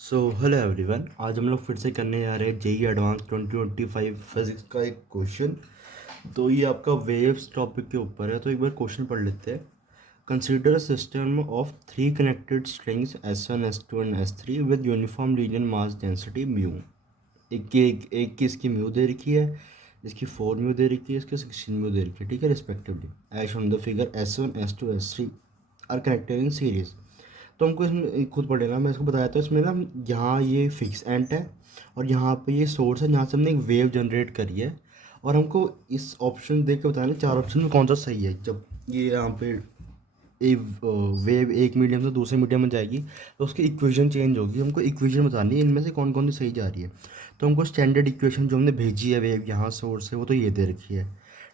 Hello everyone, आज हम लोग फिर से करने जा रहे हैं जेई एडवांस 2025 फिजिक्स का एक क्वेश्चन। तो ये आपका वेव्स टॉपिक के ऊपर है, तो एक बार क्वेश्चन पढ़ लेते हैं। Consider system of three connected strings S1 S2 and S3 with uniform linear mass density mu. एक की इसकी म्यू दे रखी है, इसकी 4 म्यू दे रखी है, इसकी 16 म्यू दे रखी है, ठीक है, respectively as on the figure S1 S2 S3 are connected in series. तो हमको इसमें खुद पढ़ लेना, मैं इसको बताया था। इसमें ना यहाँ ये फिक्स एंड है और यहाँ पे ये सोर्स है, जहाँ से हमने एक वेव जनरेट करी है। और हमको इस ऑप्शन देख के बताना चार ऑप्शन में कौन सा सही है। जब ये यहाँ पे एक वेव एक मीडियम से दूसरे मीडियम में जाएगी तो उसकी इक्वेशन चेंज होगी। हमको इक्वेशन बतानी है इनमें से कौन कौन सी सही जा रही है। तो हमको स्टैंडर्ड इक्वेशन जो हमने भेजी है वेव यहाँ सोर्स से, वो तो ये दे रखी है,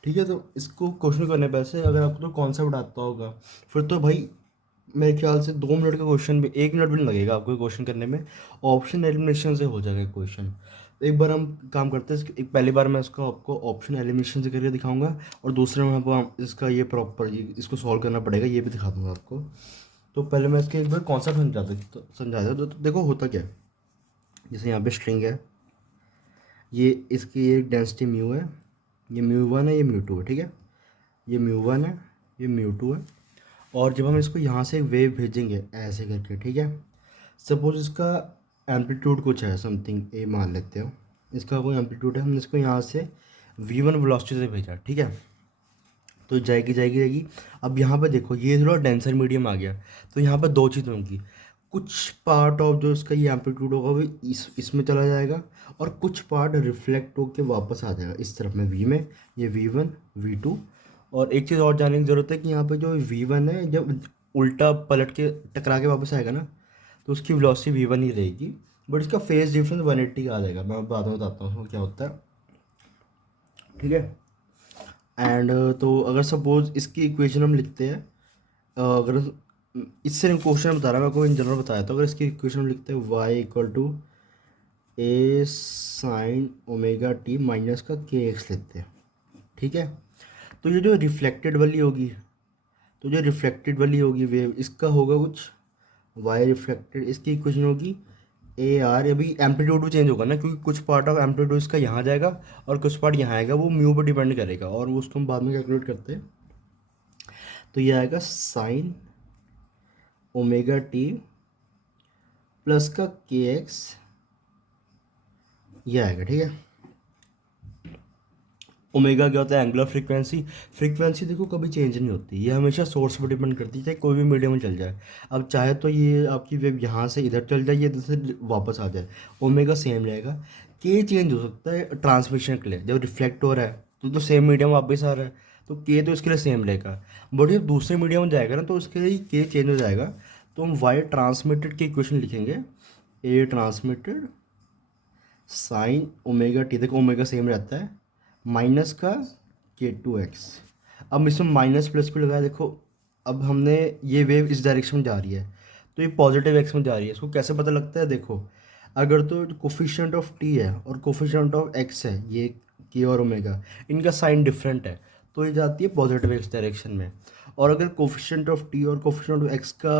ठीक है। तो इसको क्वेश्चन करने पैसे अगर आपको तो कॉन्सेप्ट आता होगा फिर तो भाई मेरे ख्याल से 2 मिनट का क्वेश्चन भी, 1 मिनट भी नहीं लगेगा आपको क्वेश्चन करने में। ऑप्शन एलिमिनेशन से हो जाएगा क्वेश्चन। एक बार हम काम करते हैं, एक पहली बार मैं इसको आपको ऑप्शन एलिमिनेशन से करके दिखाऊंगा और दूसरे में आपको इसका ये प्रॉपर इसको सॉल्व करना पड़ेगा, ये भी दिखा दूंगा आपको। तो पहले मैं इसके एक बार कॉन्सेप्ट समझाता तो देखो होता क्या है। जैसे यहाँ पे स्ट्रिंग है, ये इसकी एक डेंसिटी म्यू है, ये म्यू 1 है, ये म्यू 2 है, ठीक है। ये म्यू 1 है, ये म्यू 2 है। और जब हम इसको यहाँ से वेव भेजेंगे ऐसे करके, ठीक है, सपोज इसका एम्पलीट्यूड कुछ है, समथिंग ए मान लेते हो, इसका कोई एम्पलीट्यूड है, हमने इसको यहाँ से v1 वेलोसिटी से भेजा, ठीक है। तो जाएगी जाएगी जाएगी। अब यहाँ पे देखो ये थोड़ा डेंसर मीडियम आ गया, तो यहाँ पे दो चीज़ होंगी। कुछ पार्ट ऑफ जो इसका ये एम्पलीट्यूड होगा वो इसमें चला जाएगा और कुछ पार्ट रिफ्लेक्ट होकर वापस आ जाएगा इस तरफ में वी में, ये v1 v2। और एक चीज़ और जानने की ज़रूरत है कि यहाँ पे जो v1 है, जब उल्टा पलट के टकरा के वापस आएगा ना, तो उसकी वेलोसिटी v1 ही रहेगी, बट इसका फेस डिफरेंस 180 का आ जाएगा। मैं बाद में बताता हूँ उसको क्या होता है, ठीक है। एंड तो अगर सपोज इसकी इक्वेशन हम लिखते हैं, अगर इससे क्वेश्चन बता रहा है, मैं आपको इन जनरल बताया था। अगर इसकी इक्वेशन हम लिखते हैं y = a sin omega t minus का kx लेते हैं, ठीक है। तो ये जो रिफ्लेक्टेड वाली होगी, तो जो रिफ्लेक्टेड वाली होगी वेव, इसका होगा कुछ y रिफ्लेक्टेड, इसकी इक्वेशन होगी ए आर। अभी एम्पलीट्यूड भी चेंज होगा ना, क्योंकि कुछ पार्ट ऑफ एम्पलीट्यूड इसका यहाँ जाएगा और कुछ पार्ट यहाँ आएगा, वो म्यू पर डिपेंड करेगा और वो उसको हम बाद में कैलकुलेट करते हैं। तो ये आएगा साइन ओमेगा टी प्लस का के एक्स, ये आएगा, ठीक है। ओमेगा क्या होता है? Angular frequency. फ्रीक्वेंसी देखो कभी चेंज नहीं होती, ये हमेशा सोर्स पर डिपेंड करती है, चाहे कोई भी मीडियम में चल जाए। अब चाहे तो ये आपकी वेव यहाँ से इधर चल जाए, ये इधर से वापस आ जाए, ओमेगा सेम रहेगा। के चेंज हो सकता है ट्रांसमिशन के लिए, जब रिफ्लेक्ट हो रहा है तो सेम मीडियम वापस आ रहा है, तो के तो इसके लिए सेम रहेगा। बट जब दूसरे मीडियम में जाएगा ना, तो उसके लिए के चेंज हो जाएगा। तो हम वाई ट्रांसमिटेड की इक्वेशन लिखेंगे, ए ट्रांसमिटेड साइन ओमेगा टी, देखो ओमेगा सेम रहता है, माइनस का k2x। अब इसमें माइनस प्लस को लगाया, देखो अब हमने ये वेव इस डायरेक्शन में जा रही है, तो ये पॉजिटिव एक्स में जा रही है। इसको कैसे पता लगता है? देखो अगर तो कोफिशिएंट ऑफ टी है और कोफिशिएंट ऑफ एक्स है, ये के और ओमेगा, इनका साइन डिफरेंट है, तो ये जाती है पॉजिटिव एक्स डायरेक्शन में। और अगर कोफिशिएंट ऑफ टी और कोफिशिएंट ऑफ एक्स का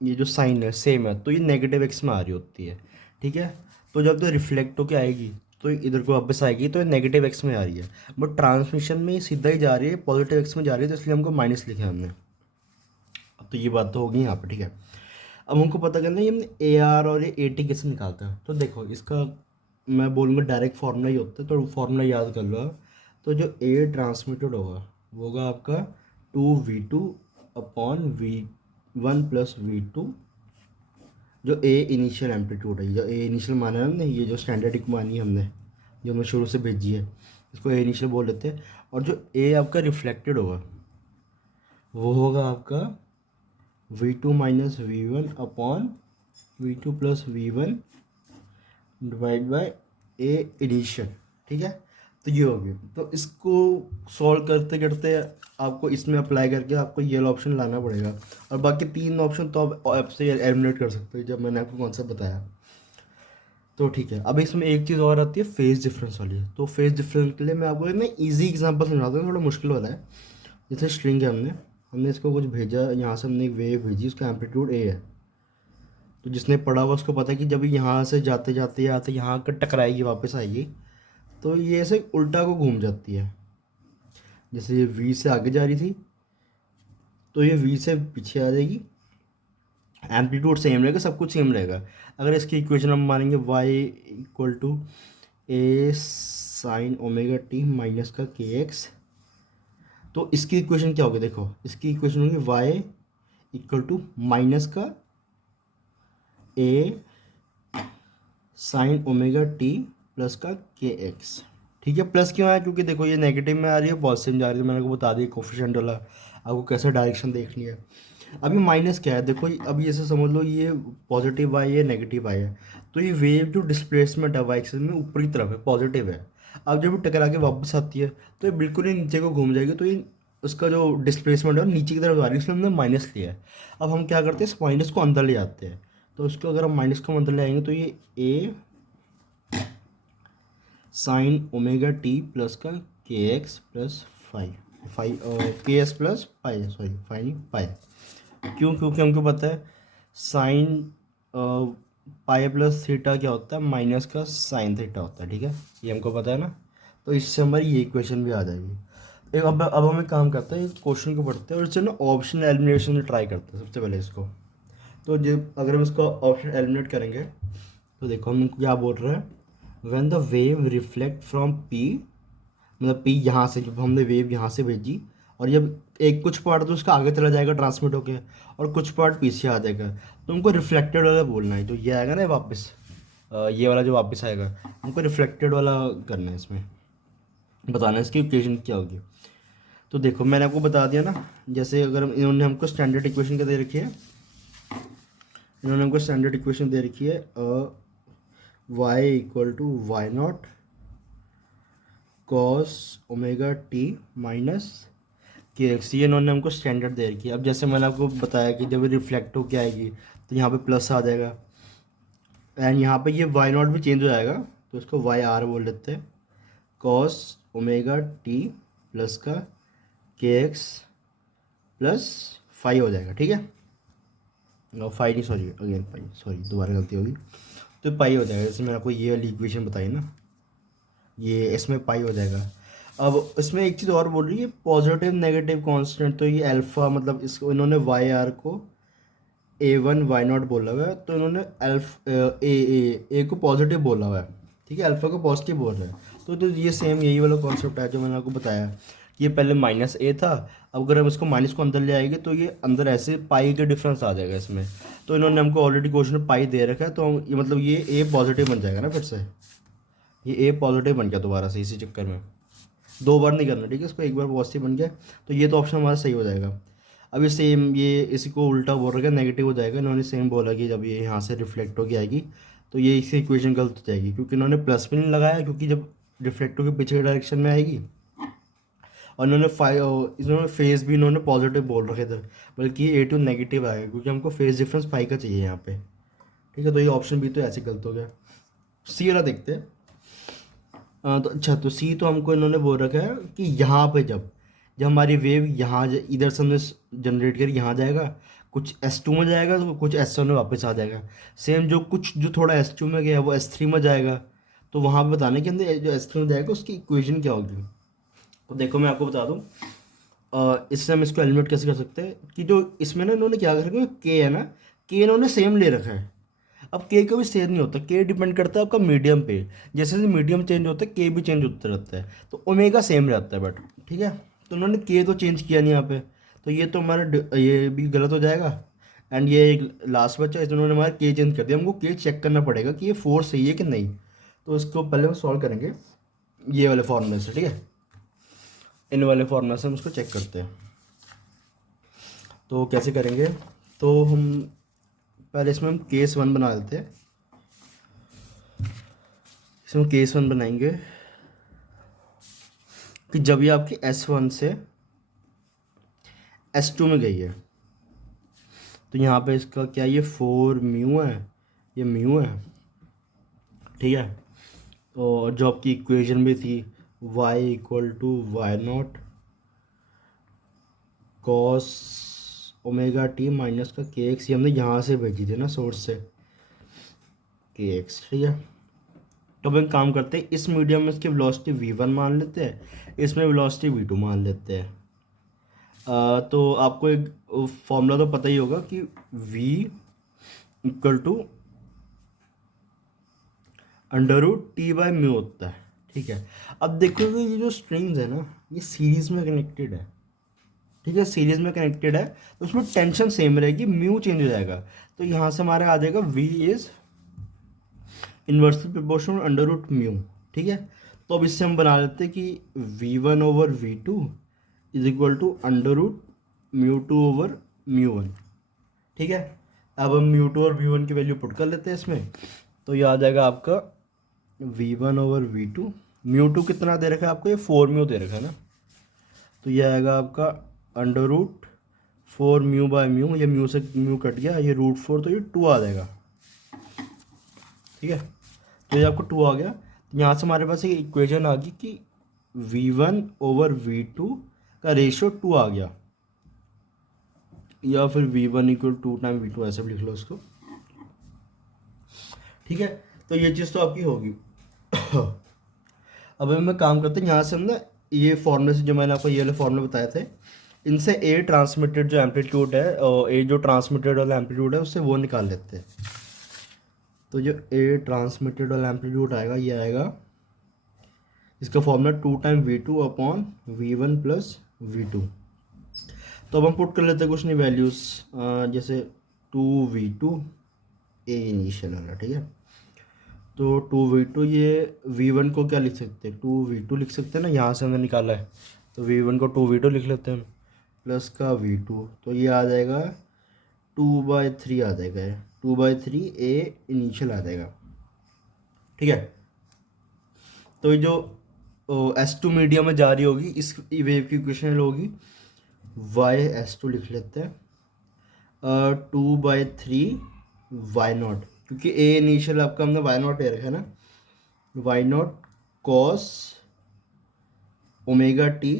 ये जो साइन है सेम है, तो ये नेगेटिव एक्स में आ रही होती है, ठीक है। तो जब तो रिफ्लेक्ट होके आएगी तो इधर को वापस आएगी, तो ये नेगेटिव एक्स में आ रही है। बट ट्रांसमिशन में ये सीधा ही जा रही है, पॉजिटिव एक्स में जा रही है, तो इसलिए हमको माइनस लिखा है हमने। अब तो ये बात तो होगी यहाँ पर, ठीक है। अब हमको पता करना है ये हमने ए आर और ये ए टी कैसे निकालते हैं। तो देखो इसका मैं बोलूँगा डायरेक्ट फार्मूला ही होता है, तो फार्मूला याद कर लो आप। तो जो ए ट्रांसमिटेड होगा वो होगा आपका 2v2/v1 + v2, जो ए इनिशियल एम्पलीट्यूड है, जो ए इनिशियल माना है हमने, ये जो स्टैंडर्ड मानी है हमने, जो हमने शुरू से भेजी है, इसको ए इनिशियल बोल लेते हैं। और जो ए आपका रिफ्लेक्टेड होगा वो होगा आपका v2 - v1/v2 + v1 divide by A initial, ठीक है। तो ये हो गया। तो इसको सॉल्व करते करते आपको इसमें अप्लाई करके आपको ये ऑप्शन लाना पड़ेगा, और बाकी 3 ऑप्शन तो आप ऐप से एलिमिनेट कर सकते हो, जब मैंने आपको कॉन्सेप्ट बताया। तो ठीक है, अब इसमें एक चीज़ और आती है फेज डिफरेंस वाली। तो फेज डिफरेंस के लिए मैं आपको ना ईजी एग्जांपल समझाता हूँ, थोड़ा मुश्किल वाला है। जैसे स्ट्रिंग है, हमने इसको कुछ भेजा, यहाँ से हमने एक वेव भेजी, उसका एम्पलीट्यूड ए है। तो जिसने पढ़ा हुआ उसको पता है कि जब यहाँ से जाते जाते आते यहाँ कर टकराएगी वापस आएगी, तो ये ऐसे उल्टा को घूम जाती है। जैसे ये वी से आगे जा रही थी तो ये वी से पीछे आ जाएगी, एम्पलीट्यूड सेम रहेगा, सब कुछ सेम रहेगा। अगर इसकी इक्वेशन हम मानेंगे y equal to a sine omega t minus का के एक्स, तो इसकी इक्वेशन क्या होगी, देखो इसकी इक्वेशन होगी वाई इक्वल टू माइनस का ए साइन ओमेगा टी प्लस का के एक्स। ठीक है, प्लस क्यों आया, क्योंकि देखो ये नेगेटिव में आ रही है, पॉजिटिव में जा रही है, मैंने आपको बता दी कोफिशिएंट वाला, आपको कैसे डायरेक्शन देखनी है। अभी माइनस क्या है, देखो अभी ऐसे समझ लो ये पॉजिटिव आई है नेगेटिव आई है, तो ये वेव जो डिस्प्लेसमेंट है वाई एक्सिस में ऊपर की तरफ है, पॉजिटिव है। अब जब टकरा के वापस आती है तो ये बिल्कुल ही नीचे को घूम जाएगी, तो ये उसका जो डिस्प्लेसमेंट है नीचे की तरफ आ रही है, इसलिए हमने माइनस लिया है। अब हम क्या करते हैं, इस माइनस को अंदर ले आते हैं, तो उसको अगर हम माइनस को अंदर ले आएंगे तो ये ए साइन ओमेगा टी प्लस का के एक्स प्लस फाइव के S plus pi, sorry five नहीं पाई। क्यों, क्योंकि हमको पता है साइन पाई प्लस थीटा क्या होता है, माइनस का साइन थीटा होता है। ठीक है, ये हमको पता है ना, तो इससे हमारी ये इक्वेशन भी आ जाएगी। एक अब हम एक काम करते हैं, क्वेश्चन को पढ़ते हैं और इससे ना ऑप्शन एलिमिनेशन से ट्राई करते हैं सबसे पहले इसको। तो जब अगर हम इसको ऑप्शन एलिमिनेट करेंगे तो देखो हम क्या बोल रहे हैं, when the wave reflect from P, मतलब पी यहाँ से, जब हमने वेव यहाँ से भेजी और जब एक कुछ पार्ट तो उसका आगे चला जाएगा ट्रांसमिट होके और कुछ पार्ट पीछे आ जाएगा, तो हमको रिफ्लेक्टेड वाला बोलना है। तो ये आएगा ना वापस, ये वाला जो वापस आएगा हमको रिफ्लेक्टेड वाला करना है, इसमें बताना है इसकी इक्वेशन क्या होगी। तो देखो मैंने आपको बता दिया ना, जैसे अगर इन्होंने हमको स्टैंडर्ड इक्वेशन क्या दे रखी है, इन्होंने हमको स्टैंडर्ड इक्वेशन दे रखी है y equal to y not cos omega t minus k x, ये इन्होंने हमको स्टैंडर्ड दे रखी है। अब जैसे मैंने आपको बताया कि जब रिफ्लेक्ट हो के आएगी तो यहाँ पे प्लस आ जाएगा, एंड यहाँ पे ये वाई नॉट भी चेंज हो जाएगा, तो इसको वाई आर बोल देते हैं, कॉस ओमेगा टी प्लस का के एक्स प्लस फाइव हो जाएगा। ठीक है, फाइव नहीं, सॉरी अगेन फाइव, सॉरी दोबारा गलती होगी, तो पाई हो जाएगा। जैसे मैंने आपको ये वाली इक्वेशन बताई ना, ये इसमें पाई हो जाएगा। अब इसमें एक चीज़ और बोल रही है, पॉजिटिव नेगेटिव कांस्टेंट, तो ये अल्फ़ा, मतलब इसको इन्होंने वाई आर को ए वन वाई नॉट बोला हुआ है, तो इन्होंने ए को पॉजिटिव बोला हुआ है। ठीक है, अल्फ़ा को पॉजिटिव बोल रहे हैं, तो ये सेम यही वाला कॉन्सेप्ट है जो मैंने आपको बताया। ये पहले माइनस ए था, अब अगर हम इसको माइनस को अंदर ले आएंगे तो ये अंदर ऐसे पाई का डिफरेंस आ जाएगा इसमें। तो इन्होंने हमको ऑलरेडी क्वेश्चन में पाई दे रखा है, तो ये मतलब ये ए पॉजिटिव बन जाएगा ना, फिर से ये ए पॉजिटिव बन गया दोबारा से, इसी चक्कर में दो बार नहीं करना। ठीक है, इसको एक बार पॉजिटिव बन गया, तो ये तो ऑप्शन हमारा सही हो जाएगा। अभी सेम ये इसी को उल्टा बोल रहा है, नेगेटिव हो जाएगा। इन्होंने सेम बोला कि जब ये यहाँ से रिफ्लेक्ट होकर आएगी तो ये इसकी इक्वेशन गलत हो जाएगी, क्योंकि इन्होंने प्लस भी नहीं लगाया, क्योंकि जब रिफ्लेक्ट होकर पीछे के डायरेक्शन में आएगी, और इन्होंने फेस भी इन्होंने पॉजिटिव बोल रखे इधर, बल्कि ए टू नेगेटिव आएगा, क्योंकि हमको फेस डिफरेंस पाई का चाहिए यहाँ पे। ठीक है, तो ये ऑप्शन भी तो ऐसे गलत हो गया। सी वाला देखते हैं। तो अच्छा, तो सी तो हमको इन्होंने बोल रखा है कि यहाँ पे जब जब हमारी वेव यहाँ इधर से हमने जनरेट कर यहाँ जाएगा, कुछ S2 में जाएगा तो कुछ S1 में वापस आ जाएगा। सेम जो थोड़ा S2 में गया वो S3 में जाएगा, तो वहाँ पे बताने के अंदर जो S3 में जाएगा उसकी इक्वेशन क्या होगी। तो देखो मैं आपको बता दूँ, इससे हम इसको एलिमिनेट कैसे कर सकते हैं कि जो इसमें ना इन्होंने क्या कर रखा है, के है ना, के इन्होंने सेम ले रखा है। अब के का भी सेम नहीं होता, के डिपेंड करता है आपका मीडियम पे, जैसे जैसे मीडियम चेंज होता है के भी चेंज होता रहता है, तो ओमेगा सेम रहता है बट। ठीक है, तो उन्होंने के तो चेंज किया नहीं यहाँ पे, तो ये तो हमारा ये भी गलत हो जाएगा। एंड ये एक लास्ट बचा, इसमें उन्होंने हमारा के चेंज कर दिया, हमको के चेक करना पड़ेगा कि ये फोर सही है कि नहीं। तो इसको पहले हम सॉल्व करेंगे ये वाले फॉर्मूले से। ठीक है, इन वाले फॉर्मूला से हम उसको चेक करते हैं। तो कैसे करेंगे, तो हम पहले इसमें हम केस वन बना लेते हैं। इसमें केस वन बनाएंगे कि जब ये आपकी S1 से S2 में गई है, तो यहाँ पे इसका क्या, ये 4 म्यू है, ये म्यू है। ठीक है, और जो आपकी इक्वेशन भी थी y equal to y not cos omega t minus का के एक्स, ये हमने यहाँ से भेजी थी ना सोर्स से, के एक्स, ठीक है। तो अब हम काम करते हैं, इस मीडियम में इसकी वेलोसिटी v1 मान लेते हैं, इसमें वेलोसिटी v2 मान लेते हैं। तो आपको एक फॉर्मूला तो पता ही होगा कि v इक्वल टू √T/μ होता है, ठीक है। अब देखोगे ये जो स्ट्रिंग्स है ना, ये सीरीज में कनेक्टेड है, ठीक है, सीरीज में कनेक्टेड है, तो उसमें टेंशन सेम रहेगी, म्यू चेंज हो जाएगा। तो यहाँ से हमारे आ जाएगा v इज इन्वर्सली प्रोपोर्शनल √μ, ठीक है। तो अब इससे हम बना लेते हैं कि v1/v2 इज इक्वल टू √μ2/μ1, ठीक है। अब हम μ2 और v1 की वैल्यू पुट कर लेते हैं इसमें, तो ये आ जाएगा आपका v1/v2। μ2 कितना दे रखा है आपको, ये 4μ दे रखा है ना, तो ये आएगा आपका √4μ/μ, ये म्यू से म्यू कट गया, ये √4, तो ये 2 आ जाएगा, ठीक है। तो ये आपको 2 आ गया। यहाँ से हमारे पास एक इक्वेशन आ गई कि v1/v2 का रेशियो 2 आ गया, या फिर v1 इक्वल 2 टाइम v2 ऐसे भी लिख लो इसको, ठीक है। तो ये चीज़ तो आपकी होगी। अब मैं काम करते हैं, यहाँ से हम ना ये फॉर्मूले से, जो मैंने आपको ये वाले फॉर्मूले बताए थे, इनसे ए ट्रांसमिटेड जो एम्पलीट्यूड है और ए जो ट्रांसमिटेड वाला एम्पलीट्यूड है उससे वो निकाल लेते हैं। तो जो ए ट्रांसमिटेड वाला एम्पलीट्यूड आएगा, ये आएगा, इसका formula 2 time v2/v1 plus v2। तो अब हम पुट कर लेते हैं कुछ नहीं वैल्यूज़, जैसे 2v2 ए इनिशियल वाला, ठीक है। तो 2v2, ये v1 को क्या लिख सकते हैं, 2v2 लिख सकते हैं ना, यहाँ से हमने निकाला है, तो v1 को 2v2 लिख लेते हैं, प्लस का v2, तो ये आ जाएगा 2/3 आ जाएगा, 2/3 ए इनिशियल आ जाएगा, ठीक है। तो ये जो S2 मीडियम में जा रही होगी, इस वेव की इक्वेशन होगी y(S2) लिख लेते हैं 2/3 y0, क्योंकि ए इनिशियल आपका हमने y0 ले रखा है ना, y0 cos ω_t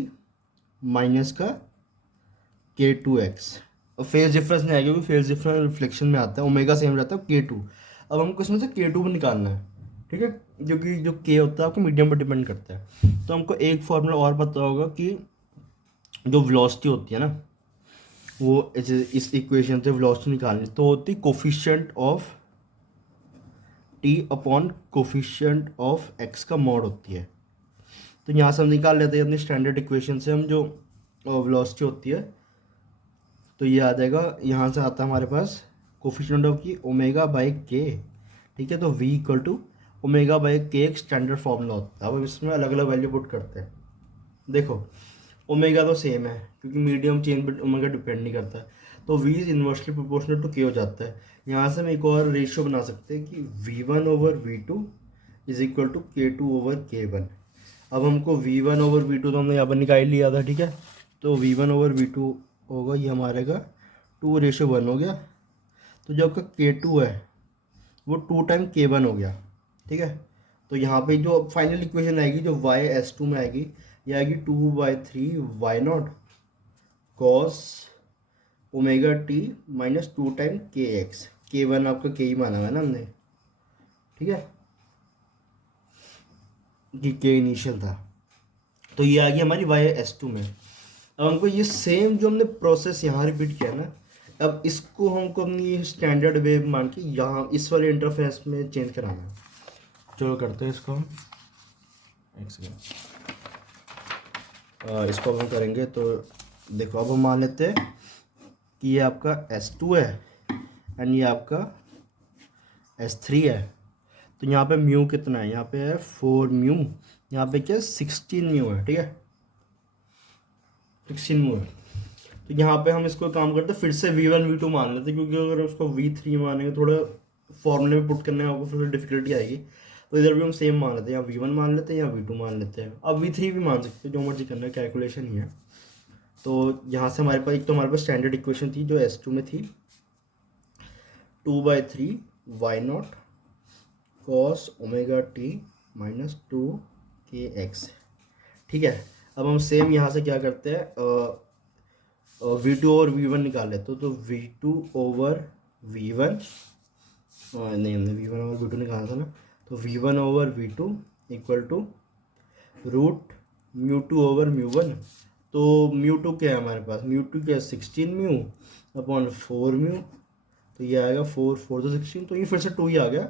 माइनस का k2x, और फेज डिफरेंस नहीं आएगा क्योंकि फेज डिफरेंस रिफ्लेक्शन में आता है, ओमेगा सेम रहता है k2। अब हमको इसमें से k2 निकालना है, ठीक है, क्योंकि जो k होता है आपको मीडियम पर डिपेंड करता है। तो हमको एक फॉर्मूला और पता होगा कि जो वेलोसिटी होती है ना, वो इस इक्वेशन से वेलोसिटी निकालनी तो होती coefficient of t upon coefficient of x का मॉड होती है। तो यहाँ से हम निकाल लेते हैं अपनी स्टैंडर्ड इक्वेशन से, हम जो वेलोसिटी होती है, तो ये आ जाएगा, यहाँ से आता है हमारे पास कोफिशिएंट ऑफ की ω/k, ठीक है। तो v इक्वल टू ω/k एक स्टैंडर्ड फॉर्मूला होता है। अब इसमें अलग अलग वैल्यू पुट करते हैं। देखो ओमेगा तो सेम है क्योंकि मीडियम चेंज पर ओमेगा डिपेंड नहीं करता है, तो v is inversely proportional to k हो जाता है। यहाँ से हम एक और रेशियो बना सकते हैं कि v1/v2 is equal to k2/k1। अब हमको v1/v2 तो हमने यहाँ पर निकाल लिया था, ठीक है। तो v1/v2 होगा, ये हमारे का 2:1 हो गया। तो जो आपका k2 है वो 2 टाइम k1 हो गया, ठीक है। तो यहाँ पे जो फाइनल इक्वेशन आएगी जो y(S2) में आएगी, ये आएगी 2/3 y0 cos ω_t minus 2 time kx, k1 आपका k ही माना हुआ है ना हमने, ठीक है, कि k इनिशियल था। तो ये आ गई हमारी y(S2) में। अब हमको ये सेम जो हमने प्रोसेस यहाँ रिपीट किया ना, अब इसको हमको अपनी स्टैंडर्ड वेव मान के यहाँ इस वाले इंटरफेस में चेंज कराना है। चलो करते हैं इसको हम, एक सेकेंड, इसको हम करेंगे। तो देखो अब हम मान लेते हैं कि ये आपका S2 है एंड ये आपका S3 है। तो यहाँ पे म्यू कितना है, यहाँ पे है 4μ, यहाँ पे क्या 16μ है, ठीक है, 16μ है। तो यहाँ पे हम इसको काम करते हैं, फिर से v1 v2 मान लेते हैं, क्योंकि अगर उसको v3 मानेंगे थोड़ा फॉर्मूले में पुट करने में आपको फिर डिफिकल्टी आएगी। तो इधर भी हम सेम मान लेते हैं, या v1 मान लेते हैं या v2 मान लेते हैं। अब v3 भी मान सकते हैं, जो मर्जी करना है, कैलकुलेशन ही है। तो यहाँ से हमारे पास एक तो हमारे पास स्टैंडर्ड इक्वेशन थी जो S2 में थी, 2/3 y0 cos ω_t minus 2kx, ठीक है। अब हम सेम यहाँ से क्या करते हैं, v2 और v1 निकाल लेते, तो v2/v1 नहीं, हमने v one over we two निकाला था ना, तो v one over we two equal to root mu two over mu one. तो म्यू टू क्या है हमारे पास, म्यू टू क्या है 16 म्यू अपॉन 4 म्यू, तो ये आएगा 4 4 तो 16, तो ये फिर से 2 ही आ गया।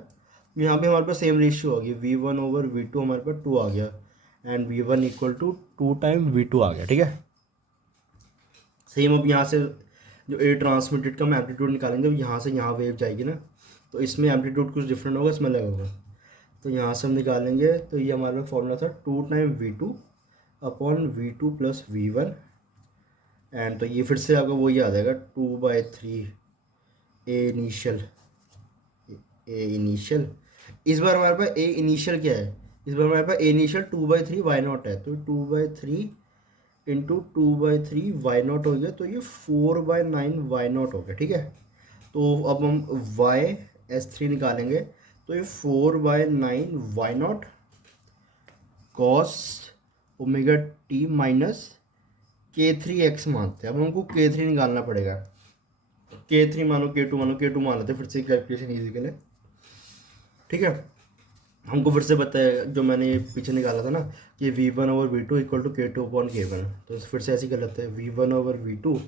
यहाँ पे हमारे पास सेम रेशियो आ गई, V one over we two हमारे पास 2 आ गया and V one equal to 2 time we two आ गया। ठीक है, सेम अब यहाँ से जो ए ट्रांसमिटेड का हम एम्पलीट्यूड निकालेंगे, अब यहाँ से यहाँ वेव जाएगी ना, तो इसमें एम्पलीट्यूड कुछ डिफरेंट होगा, इसमें अलग होगा। तो यहाँ से हम निकालेंगे, तो ये हमारे पास फॉर्मूला था 2 time we two upon v two plus v one, and तो ये फिर से आपका वही आ जाएगा 2/3 ए इनिशियल। ए इनिशियल इस बार हमारे पास ए इनिशियल क्या है, इस बार हमारे पास ए इनिशियल 2/3 वाई नॉट है, तो 2/3 इंटू 2/3 वाई नॉट हो गया, तो ये 4/9 वाई नॉट हो गया। ठीक है, तो अब हम वाई S3 निकालेंगे, तो ये 4/9 y not cos omega t minus K3x मानते हैं। अब हमको K3 निकालना पड़ेगा, K3 मानो K2 मानो K2 मान लेते हैं फिर से कैलकुलेशन ईजी के लिए। ठीक है, हमको फिर से बताया जो मैंने पीछे निकाला था ना कि v one over we two equal to k two upon k one, तो फिर से ऐसे ही कर लेते हैं, v one over we two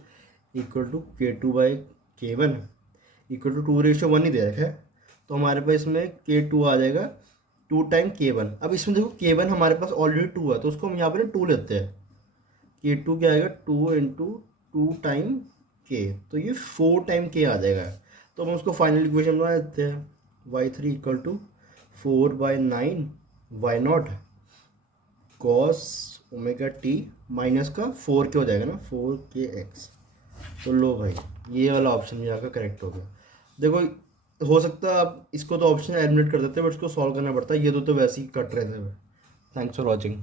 equal to k two by k one equal to 2:1 ही दे रखा है, तो हमारे पास इसमें के टू आ जाएगा 2 टाइम के वन। अब इसमें देखो के वन हमारे पास ऑलरेडी 2 है, तो उसको हम यहाँ पर 2 लेते हैं, के टू क्या आएगा 2 इंटू 2 टाइम के, तो ये 4 टाइम के आ जाएगा। तो हम उसको फाइनल इक्वेशन बना देते हैं, y3 equal to 4/9 y not cos omega t minus का 4 के हो जाएगा ना 4kx। तो लो भाई, ये वाला ऑप्शन भी आपका करेक्ट हो गया। देखो हो सकता है आप इसको तो ऑप्शन एलिमिनेट कर देते हैं, बट इसको सॉल्व करना पड़ता है, ये दो तो वैसे ही कट रहे थे। Thanks for watching.